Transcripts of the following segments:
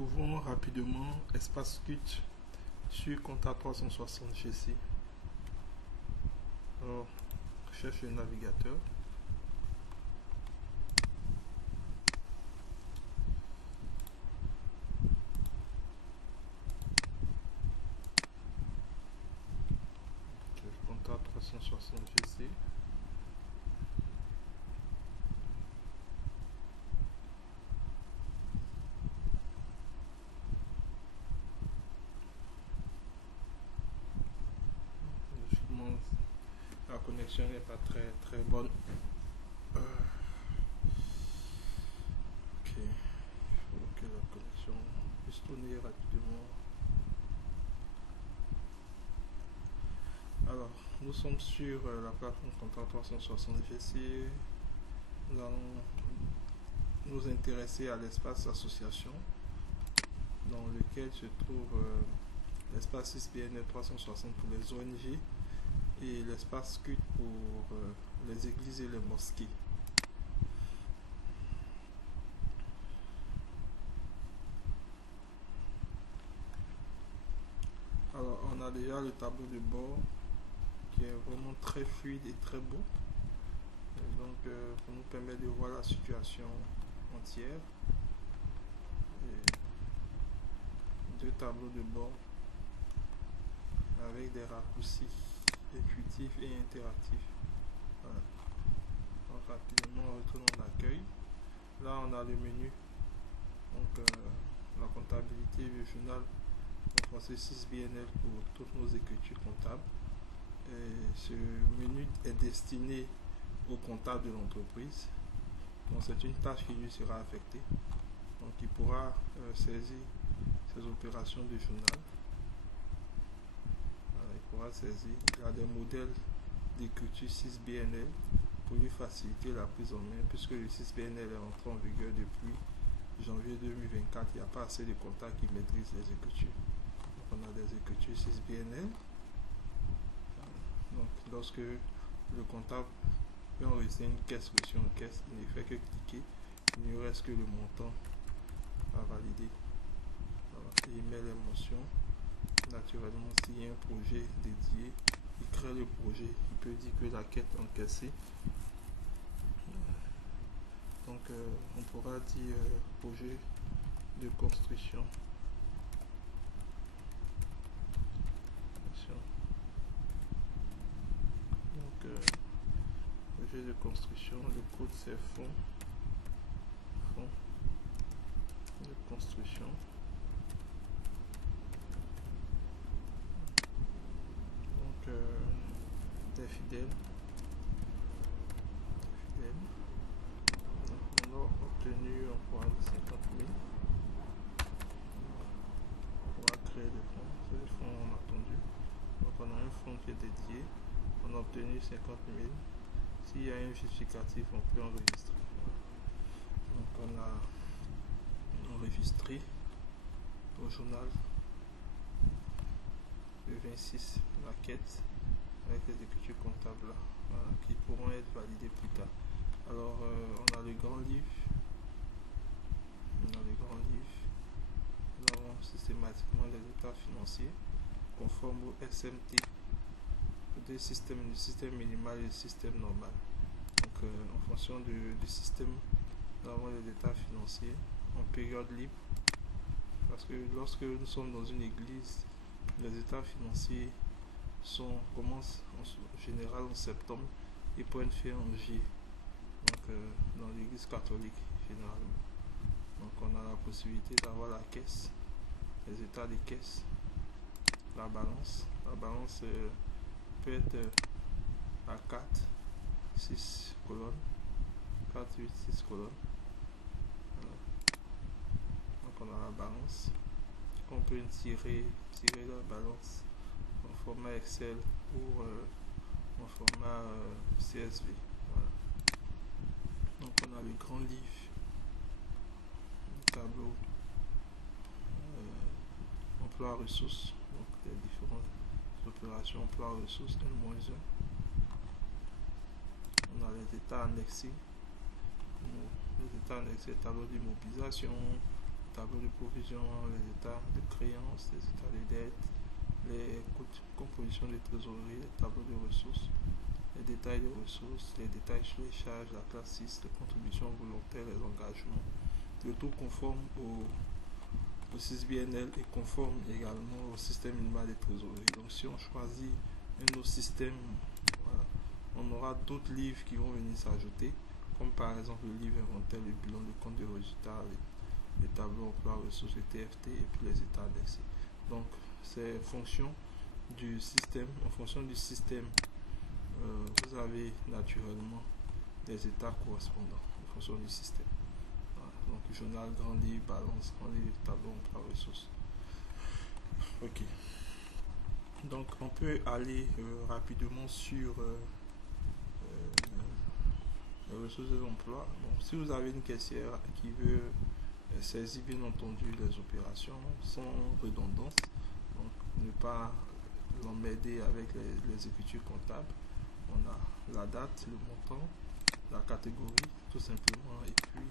Découvrons rapidement Espace Cut sur Compta 360 GC. Alors, recherche le navigateur. Compta 360 GC. La connexion n'est pas très bonne. Ok, il faut que la connexion puisse tourner rapidement. Alors, nous sommes sur la plateforme Compta 360 GC. Nous allons nous intéresser à l'espace association, dans lequel se trouve l'espace ISBN 360 pour les ONG et l'espace CUT pour les églises et les mosquées. Alors, on a déjà le tableau de bord qui est vraiment très fluide et très beau. Et donc, pour nous permettre de voir la situation entière. Et deux tableaux de bord avec des raccourcis intuitifs et interactifs. Voilà. Donc rapidement, retournons en accueil. Là, on a le menu. Donc la comptabilité régionale en français 6BNL pour toutes nos écritures comptables. Et ce menu est destiné au comptable de l'entreprise. Donc c'est une tâche qui lui sera affectée. Donc il pourra saisir ses opérations de journal. Il pourra saisir. Il y a des modèles d'écriture 6BNL pour lui faciliter la prise en main, puisque le 6BNL est entré en vigueur depuis janvier 2024. Il n'y a pas assez de comptables qui maîtrisent les écritures. Donc on a des écritures 6BNL. Donc lorsque le comptable peut enregistrer une caisse reçue en caisse, il ne fait que cliquer, il ne reste que le montant à valider. Voilà. Il met les mentions. Naturellement, s'il y a un projet dédié, il crée le projet, il peut dire que la quête encaissée. Donc on pourra dire projet de construction. Donc projet de construction, le code c'est fond de construction. Donc des fidèles. Donc, on a obtenu un point de 50 000. On va créer des fonds. C'est le fonds on a attendu. Donc on a un fonds qui est dédié. On a obtenu 50 000. S'il y a un justificatif, on peut enregistrer. Donc on a enregistré au journal le 26 la quête avec les écritures comptables là, voilà, qui pourront être validées plus tard. Alors on a le grand livre. Nous avons systématiquement les états financiers conformes au SMT, le système minimal et le système normal. Donc en fonction du système, nous avons les états financiers en période libre, parce que lorsque nous sommes dans une église, les états financiers commencent en général en septembre et prennent fin en juillet. Donc dans l'église catholique généralement. Donc on a la possibilité d'avoir la caisse, les états des caisses, la balance. La balance peut être à 4, 6 colonnes, 4, 8, 6 colonnes. Voilà. Donc on a la balance. On peut tirer la balance en format Excel ou en format CSV. Voilà. Donc on a le grand livre, le tableau, emploi ressources, donc les différentes opérations emploi ressources N-1. On a les états annexés. Les états annexés, tableau d'immobilisation, tableau de provision, les états de créances, les états de dette, les compositions de trésorerie, les tableaux de ressources, les détails de ressources, les détails sur les charges, la classe 6, les contributions volontaires, les engagements. Le tout conforme au 6BNL et conforme également au système minimal de trésorerie. Donc si on choisit un autre système, voilà, on aura d'autres livres qui vont venir s'ajouter, comme par exemple le livre inventaire, le bilan, le compte de résultats, les tableaux emploi, ressources, les TFT et puis les états d'essai. Donc c'est en fonction du système, vous avez naturellement des états correspondants en fonction du système. Voilà. Donc journal, grand livre, balance, grand livre, tableau emploi, ressources. Ok. Donc on peut aller rapidement sur les ressources de l'emploi. Bon, si vous avez une caissière qui veut saisir bien entendu les opérations sans redondance, donc ne pas l'emmerder avec les écritures comptables, on a la date, le montant, la catégorie tout simplement et puis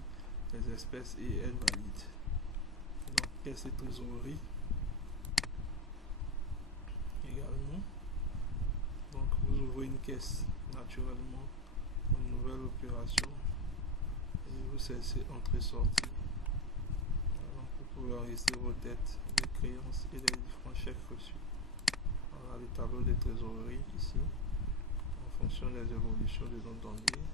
les espèces et elle valide. Donc caisse et trésorerie également. Donc vous ouvrez une caisse naturellement, une nouvelle opération et vous cessez entrée-sortie. Donc vous pouvez enregistrer vos dettes, les créances et les différents chèques reçus. On a le tableau de trésorerie ici en fonction des évolutions de nos données.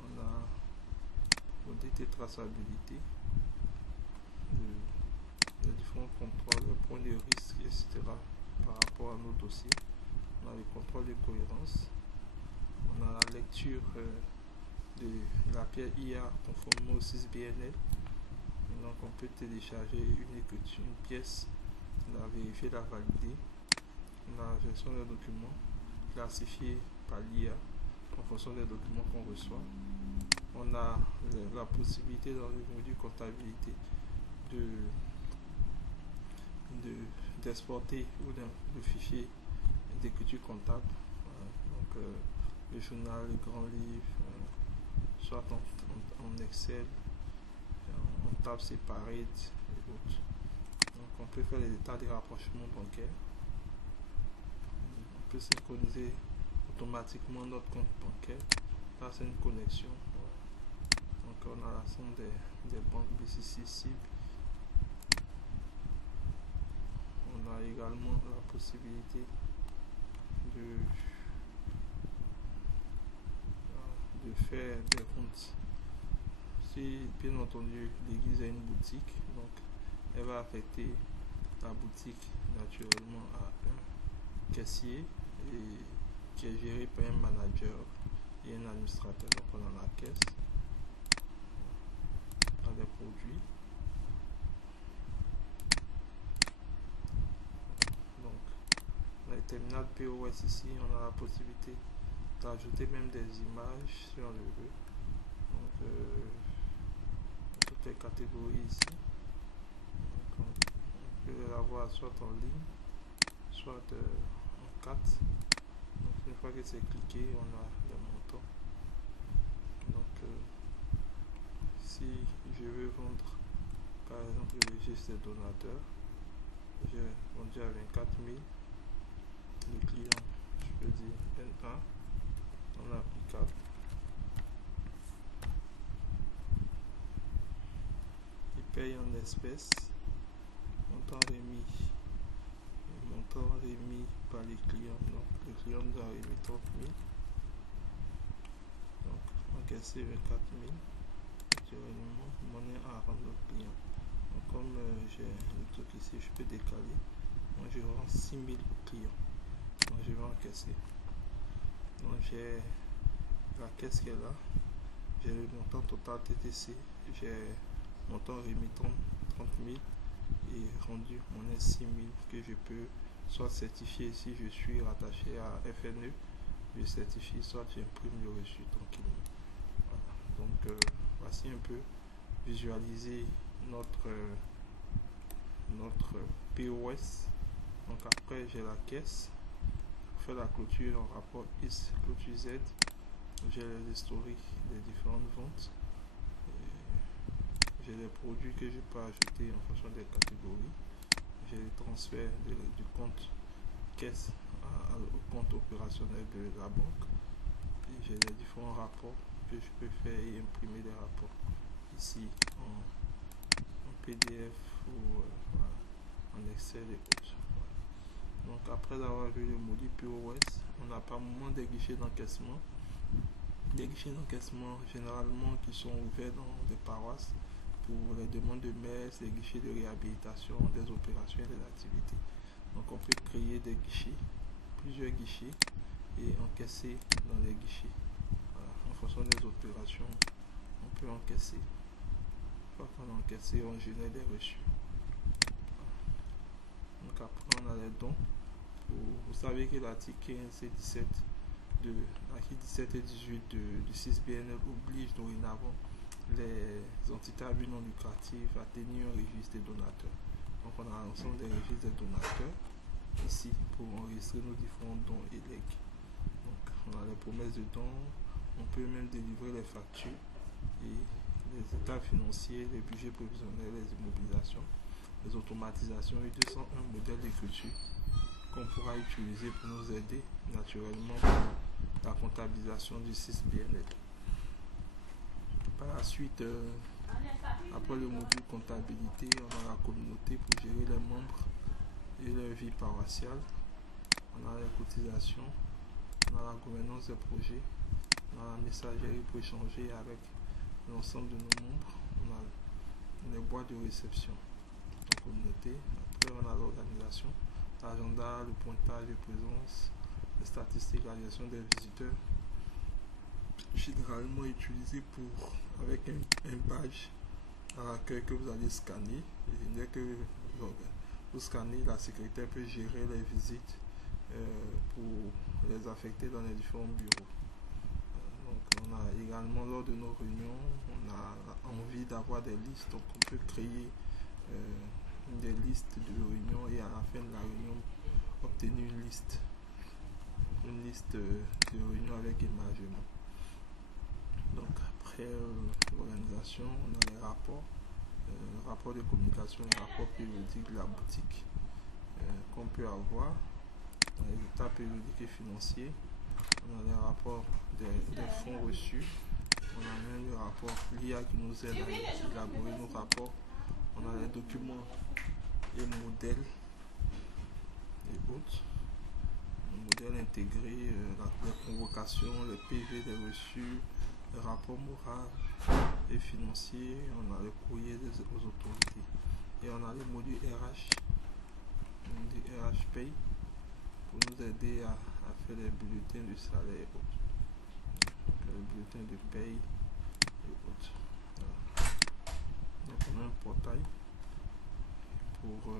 On a audit et traçabilité, les différents contrôles, les points de risque, etc. par rapport à nos dossiers. On a le contrôle de cohérence. On a la lecture de la pierre IA conformément au 6BNL. Donc on peut télécharger une pièce, la vérifier, la valider. On a la gestion des documents classifiés par l'IA en fonction des documents qu'on reçoit. On a la possibilité dans le module comptabilité d'exporter ou le fichier d'écriture comptable. Donc le journal, le grand livre, soit en Excel, en table séparée et autres. Donc on peut faire les états de rapprochement bancaire. On peut synchroniser automatiquement notre compte bancaire grâce à une connexion. Donc on a la somme des banques BCC cibles. On a également la possibilité de faire des comptes. Si bien entendu l'église a une boutique, donc elle va affecter la boutique naturellement à un caissier qui est géré par un manager et un administrateur. Donc on a la caisse, on a des produits. Donc dans les terminales POS ici, on a la possibilité d'ajouter même des images si on le veut. Donc toutes les catégories ici. Donc, on peut l'avoir soit en ligne, soit en 4. Donc une fois que c'est cliqué, on a les montants. Donc si je veux vendre par exemple le registre des donateurs, j'ai vendu à 24 000. Le client, je peux dire N1, non applicable. Il paye en espèces, montant remis par les clients. Donc le client nous a remis 30 000. Donc encaissé 24 000. Actuellement, monnaie à rendre au client. Donc comme j'ai le truc ici, je peux décaler. Moi je rends 6 000 clients. Donc je vais encaisser. Donc j'ai la caisse qui est là. J'ai le montant total TTC. J'ai montant remis 30 000 et rendu monnaie 6 000 que je peux soit certifier si je suis rattaché à FNE, je certifie, soit j'imprime le reçu tranquillement. Voilà. Donc voici un peu visualiser notre POS. Donc après j'ai la caisse, pour faire la clôture en rapport X, clôture Z, j'ai les historiques des différentes ventes. j'ai les produits que je peux ajouter en fonction des catégories. J'ai les transferts du compte caisse au compte opérationnel de la banque. Et j'ai les différents rapports que je peux faire et imprimer des rapports ici en PDF ou en Excel et autres. Donc après avoir vu le module POS, on n'a pas moment des guichets d'encaissement. Des guichets d'encaissement généralement qui sont ouverts dans des paroisses pour les demandes de messe, les guichets de réhabilitation, des opérations et des activités. Donc on peut créer des guichets, plusieurs guichets et encaisser dans les guichets. Voilà. En fonction des opérations, on peut encaisser. Une fois qu'on a encaissé, on génère des reçus. Donc après on a les dons. Vous savez que l'article 15 et 17 l'article 17 et 18 du 6BNL oblige dorénavant les entités à but non lucratif à tenir un registre des donateurs. Donc on a l'ensemble des registres des donateurs ici pour enregistrer nos différents dons et legs. Donc on a les promesses de dons, on peut même délivrer les factures et les états financiers, les budgets prévisionnels, les immobilisations, les automatisations et 201 modèles d'écriture qu'on pourra utiliser pour nous aider naturellement pour la comptabilisation du 6BNL. Par la suite, après le module comptabilité, on a la communauté pour gérer les membres et leur vie paroissiale. On a les cotisations, on a la gouvernance des projets, on a la messagerie pour échanger avec l'ensemble de nos membres, on a les boîtes de réception en communauté. Après, on a l'organisation, l'agenda, le pointage de présence, les statistiques, la gestion des visiteurs, généralement utilisé avec un badge à l'accueil que vous allez scanner. Et dès que vous scannez, la secrétaire peut gérer les visites pour les affecter dans les différents bureaux. Donc on a également lors de nos réunions, on a envie d'avoir des listes, donc on peut créer des listes de réunions et à la fin de la réunion obtenir une liste de réunions avec émargement. Donc après l'organisation, on a les rapports, rapports de communication, les rapports périodiques de la boutique qu'on peut avoir, dans les états périodiques et financiers. On a les rapports des fonds reçus, on a même le rapport l'IA qui nous aide à élaborer nos rapports, on a les documents et modèles et autres. Les modèles intégrés, les convocations, les PV des reçus, les rapports moraux et financiers, on a le courrier aux autorités et on a le module RH, RH Pay pour nous aider à faire les bulletins de salaire et autres. Donc, les bulletins de paye et autres. Voilà. Donc on a un portail pour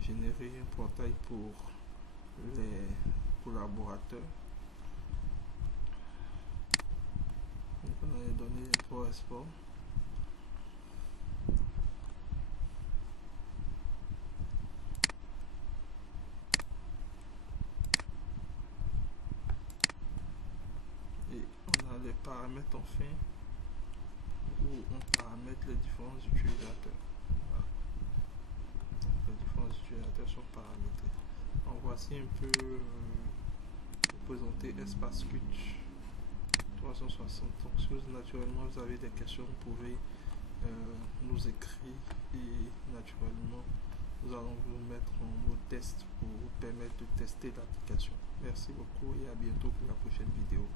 générer un portail pour les collaborateurs. Donc on a les données pour export. Et on a les paramètres enfin où on paramètre les différents utilisateurs. Voilà. Les différents utilisateurs sont paramétrés. Donc voici un peu présenter Espace Squitch 360. Donc si naturellement vous avez des questions, vous pouvez nous écrire et naturellement nous allons vous mettre en mode test pour vous permettre de tester l'application. Merci beaucoup et à bientôt pour la prochaine vidéo.